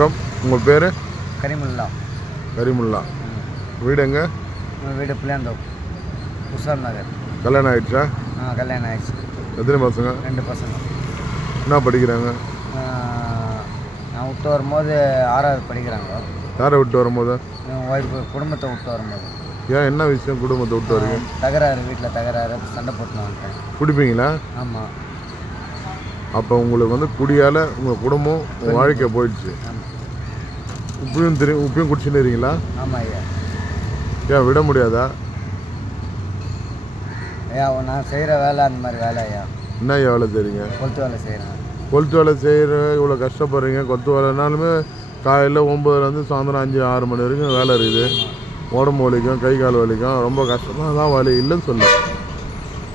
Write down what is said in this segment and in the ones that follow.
வணக்கம். உங்கள் பேர்? கரிமுல்லா. கரிமுல்லா. வீடு எங்கே? வீடு பிள்ளையாந்தோப்பு, உஷார் நகர். கல்யாணம் ஆகிடுச்சா? கல்யாணம் ஆயிடுச்சு. எத்தனை பசங்க? 2 பசங்க. என்ன படிக்கிறாங்க? நான் விட்டு வரும்போது 6வது படிக்கிறாங்க. யாரை விட்டு வரும்போது? என் ஒய்ஃபு குடும்பத்தை விட்டு வரும்போது. ஏன், என்ன விஷயம் குடும்பத்தை விட்டு வரீங்க? தகராறு, வீட்டில் தகராறு, சண்டை போட்டுன்னு வந்துட்டேன். குடிப்பீங்களா? ஆமாம். அப்போ உங்களுக்கு வந்து குடியால் உங்கள் குடும்பம் உங்கள் வாழ்க்கை போயிடுச்சு. உப்பையும் குடிச்சுன்னு இருக்கீங்களா? ஆமாம் ஐயா. ஏன் விட முடியாதா? ஐயா நான் செய்கிற வேலை அந்த மாதிரி வேலை ஐயா. என்ன ஐயா வேலை செய்கிறீங்க? கொளுத்து வேலை செய்கிறேன். கொளுத்து வேலை செய்கிற இவ்வளோ கஷ்டப்படுறீங்க. கொளுத்து வேலைனாலுமே காலையில் 9லேருந்து சாயந்தரம் 5-6 மணி வரைக்கும் வேலை இருக்குது. உடம்பு வலிக்கும், கை கால் வலிக்கும், ரொம்ப கஷ்டமாக தான் வலி இல்லைன்னு சொல்ல.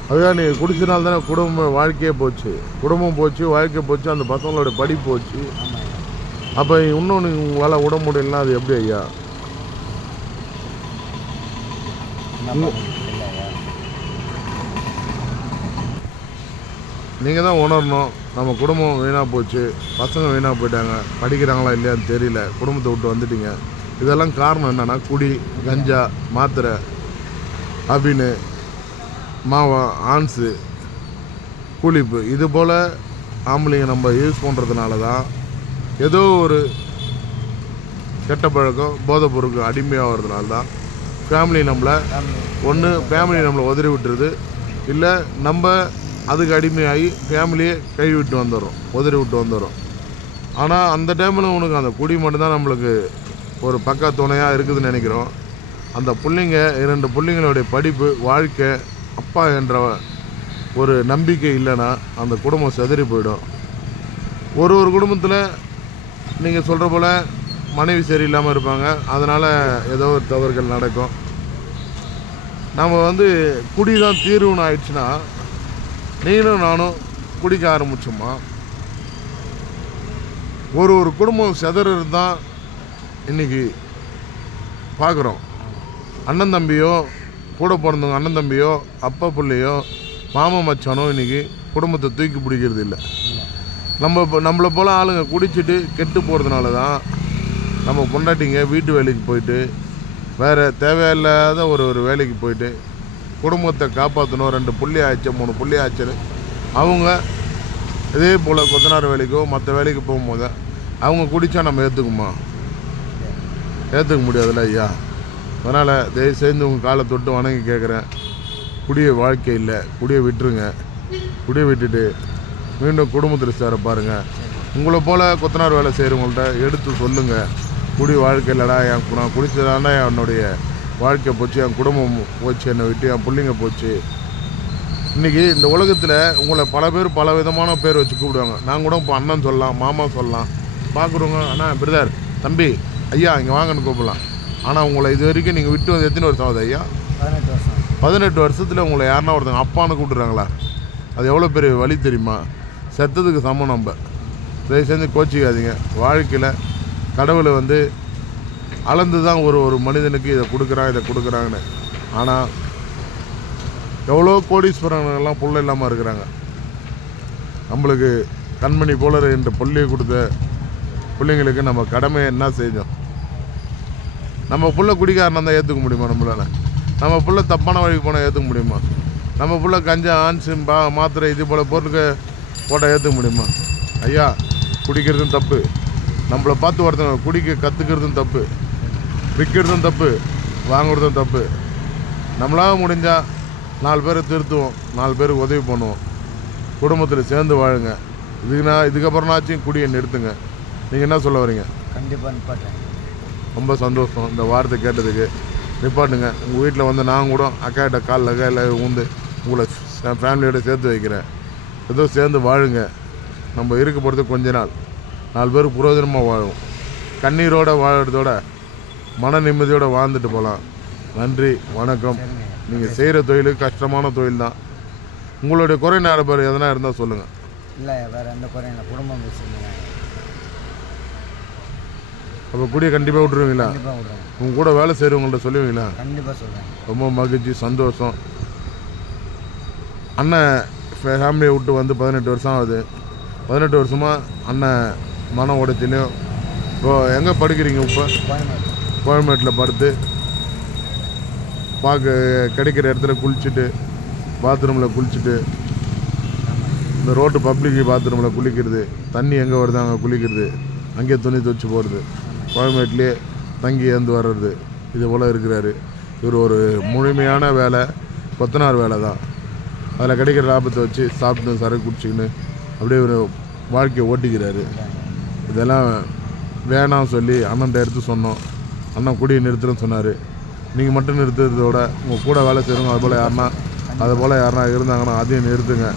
அதுதான் நீங்கள் குடிச்சனால தானே குடும்பம் வாழ்க்கையே போச்சு. குடும்பம் போச்சு, வாழ்க்கை போச்சு, அந்த பசங்களோட படிப்பு போச்சு. அப்போ இன்னொன்று உங்களால் விட முடியலன்னா அது எப்படி ஐயா? நீங்கள் தான் உணரணும். நம்ம குடும்பம் வீணாக போச்சு, பசங்க வீணாக போயிட்டாங்க, படிக்கிறாங்களா இல்லையான்னு தெரியல, குடும்பத்தை விட்டு வந்துட்டீங்க. இதெல்லாம் காரணம் என்னென்னா குடி, கஞ்சா, மாத்திரை, அபின்னு, மாவா, ஆன்ஸு, கூலிப்பு, இது போல் ஆம்பளைங்க நம்ம யூஸ் பண்ணுறதுனால தான் ஏதோ ஒரு கெட்ட பழக்கம், போதைப் பொருட்கள் அடிமையாகிறதுனால தான் ஃபேமிலி நம்மளை உதறி விட்டுருது. இல்லை நம்ம அதுக்கு அடிமையாகி ஃபேமிலியே உதறி விட்டு வந்துடுறோம். ஆனால் அந்த டைமில் உனக்கு அந்த குடி மட்டும்தான் நம்மளுக்கு ஒரு பக்க துணையாக இருக்குதுன்னு நினைக்கிறோம். அந்த பிள்ளைங்க 2 பிள்ளைங்களுடைய படிப்பு, வாழ்க்கை, அப்பா என்ற ஒரு நம்பிக்கை இல்லைன்னா அந்த குடும்பம் சிதறி போயிடும். ஒரு குடும்பத்தில் நீங்கள் சொல்கிற போல் மனைவி சரியில்லாமல் இருப்பாங்க. அதனால் ஏதோ ஒரு தவறுகள் நடக்கும். நம்ம வந்து குடி தான் தீர்வுன்னு ஆயிடுச்சுன்னா நீனும் நானும் குடிக்க ஆரம்பிச்சோமா ஒரு குடும்பம் சிதறது தான் இன்றைக்கி பார்க்குறோம். அண்ணன் தம்பியோ, கூட பிறந்தவங்க அண்ணன் தம்பியோ, அப்பா பிள்ளையோ, மாமா மச்சானோ இன்றைக்கி குடும்பத்தை தூக்கி பிடிக்கிறது இல்லை. நம்மளை போல் ஆளுங்க குடிச்சிட்டு கெட்டு போகிறதுனால தான் நம்ம பொண்டாட்டிங்க வீட்டு வேலைக்கு போயிட்டு வேறு தேவையில்லாத ஒரு வேலைக்கு போயிட்டு குடும்பத்தை காப்பாற்றணும், 2 புள்ளி ஆச்சு 3 புள்ளி ஆச்சுன்னு அவங்க இதே போல் கொத்தனார் வேலைக்கோ மற்ற வேலைக்கு போகும்போது அவங்க குடித்தா நம்ம ஏற்றுக்க முடியாதுல்ல ஐயா. அதனால் தயவு செய்து உங்கள் காலை தொட்டு வணங்கி கேட்குறேன். குடிய வாழ்க்கை இல்லை, குடியை விட்டுருங்க. குடியை விட்டுட்டு மீண்டும் குடும்பத்தில் சேர பாருங்கள். உங்களை போல் கொத்தனார் வேலை செய்கிறவங்கள்ட்ட எடுத்து சொல்லுங்கள், குடி வாழ்க்கை இல்லைடா, நான் குடிச்சதாண்டா என்னுடைய வாழ்க்கை போச்சு, என் குடும்பம் போச்சு, என்னை விட்டு என் பிள்ளைங்க போச்சு. இன்றைக்கி இந்த உலகத்தில் உங்களை பல பேர் பல விதமான பேர் வச்சு கூப்பிடுவாங்க. நான் கூட இப்போ அண்ணன் சொல்லலாம், மாமா சொல்லலாம், பார்க்குறவங்க அண்ணா, பிரதர், தம்பி, ஐயா இங்கே வாங்கன்னு கூப்பிடலாம். ஆனால் உங்களை இது வரைக்கும் நீங்கள் விட்டு வந்து எத்தனை வருஷம் ஆகுது ஐயா? 18 வருஷம். 18 வருஷத்தில் உங்களை யாருன்னா ஒருத்தங்க அப்பான்னு கூப்பிட்றாங்களா? அது எவ்வளோ பெரிய வழி தெரியுமா? செத்ததுக்கு சமம். நம்ம தயவு செஞ்சு கோச்சிக்காதீங்க. வாழ்க்கையில் கடவுளை வந்து அளந்து தான் ஒரு மனிதனுக்கு இதை கொடுக்குறாங்கன்னு. ஆனால் எவ்வளோ கோடீஸ்வரங்கள்லாம் புள்ள இல்லாமல் இருக்கிறாங்க. நம்மளுக்கு கண்மணி போல 2 புள்ளையை கொடுத்த பிள்ளைங்களுக்கு நம்ம கடமை என்ன செஞ்சோம்? நம்ம புள்ள குடிக்காரனா தான் ஏற்றுக்க முடியுமா? நம்மளால் நம்ம புள்ள தப்பான வழிக்கு போனால் ஏற்றுக்க முடியுமா? நம்ம புள்ள கஞ்சா, ஆன்ஸு, மாத்திரை, இது போல் பொருளுக்கு போட்டால் ஏற்றுக்க முடியுமா? ஐயா, குடிக்கிறதும் தப்பு, நம்மளை பார்த்து ஒருத்தவங்க குடிக்க கற்றுக்கிறதும் தப்பு, விற்கிறதும் தப்பு, வாங்குறதும் தப்பு. நம்மளால் முடிஞ்சால் 4 பேரை திருத்துவோம், 4 பேருக்கு உதவி பண்ணுவோம், குடும்பத்தில் சேர்ந்து வாழுங்க. இதுக்கப்புறம்னாச்சும் குடியை நிறுத்துங்க. நீங்கள் என்ன சொல்ல வரீங்க? கண்டிப்பாக நிப்பாட்டேன். ரொம்ப சந்தோஷம் இந்த வார்த்தை கேட்டதுக்கு. நிப்பாட்டுங்க. உங்கள் வீட்டில் வந்து நான் கூட அக்காட்ட காலில் ஊந்து உங்களை ஃபேமிலியோட சேர்த்து வைக்கிறேன். ஏதோ சேர்ந்து வாழுங்க. நம்ம இருக்க போகிறது கொஞ்ச நாள், 4 பேருக்கு புரோஜனமாக வாழும். கண்ணீரோடு வாழறதோட மன நிம்மதியோடு வாழ்ந்துட்டு போகலாம். நன்றி, வணக்கம். நீங்கள் செய்கிற தொழில் கஷ்டமான தொழில் தான். உங்களுடைய குறை நேரம் எதனா இருந்தால் சொல்லுங்கள். இல்லை, வேறு எந்த குறையும் இல்லை. குடும்பம் வச்சுருந்தேன். அப்போ குடியை கண்டிப்பாக விட்டுருவீங்களா? கண்டிப்பாக விட்றேன். உங்கள் கூட வேலை செய்கிறவங்கள்ட்ட சொல்லுவீங்களா? கண்டிப்பாக சொல்கிறேன். ரொம்ப மகிழ்ச்சி, சந்தோஷம். அண்ணன் ஃபேமிலியை விட்டு வந்து 18 வருஷம் ஆகுது. 18 வருஷமாக அண்ணன் மன உடைச்சிலையும் இப்போ எங்கே படுக்கிறீங்க இப்போ? கோயம்பேடு. கோயம்பேட்டில் படுத்து கிடைக்கிற இடத்துல குளிச்சுட்டு பாத்ரூமில் குளிச்சுட்டு இந்த ரோட்டு பப்ளிக் பாத்ரூமில் குளிக்கிறது, தண்ணி எங்கே வருது அங்கே குளிக்கிறது, அங்கேயே துணி துவச்சி போகிறது, கோயம்பேட்டிலே தங்கி ஏந்து வர்றது, இது போல் இருக்கிறாரு. இவர் ஒரு முழுமையான வேலை கொத்தனார் வேலை தான். அதில் கிடைக்கிற லாபத்தை வச்சு சாப்பிட்டு சரக்கு குடிச்சிக்கின்னு அப்படியே ஒரு வாழ்க்கையை ஓட்டிக்கிறாரு. இதெல்லாம் வேணாம் சொல்லி அண்ணன்ட்ட எடுத்து சொன்னோம். அண்ணன் குடியை நிறுத்துறேன்னு சொன்னார். நீங்கள் மட்டும் நிறுத்துறதோட உங்கள் கூட வேலை செய்கிறவங்க அது போல் யாருனா இருந்தாங்கன்னா அதையும் நிறுத்துங்க.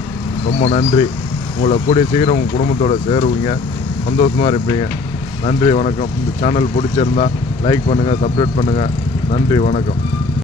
ரொம்ப நன்றி. உங்களை கூடிய சீக்கிரம் உங்கள் குடும்பத்தோடு சேருவீங்க, சந்தோஷமாக இருப்பீங்க. நன்றி, வணக்கம். இந்த சேனல் பிடிச்சிருந்தா லைக் பண்ணுங்கள், சப்ஸ்கிரைப் பண்ணுங்கள். நன்றி, வணக்கம்.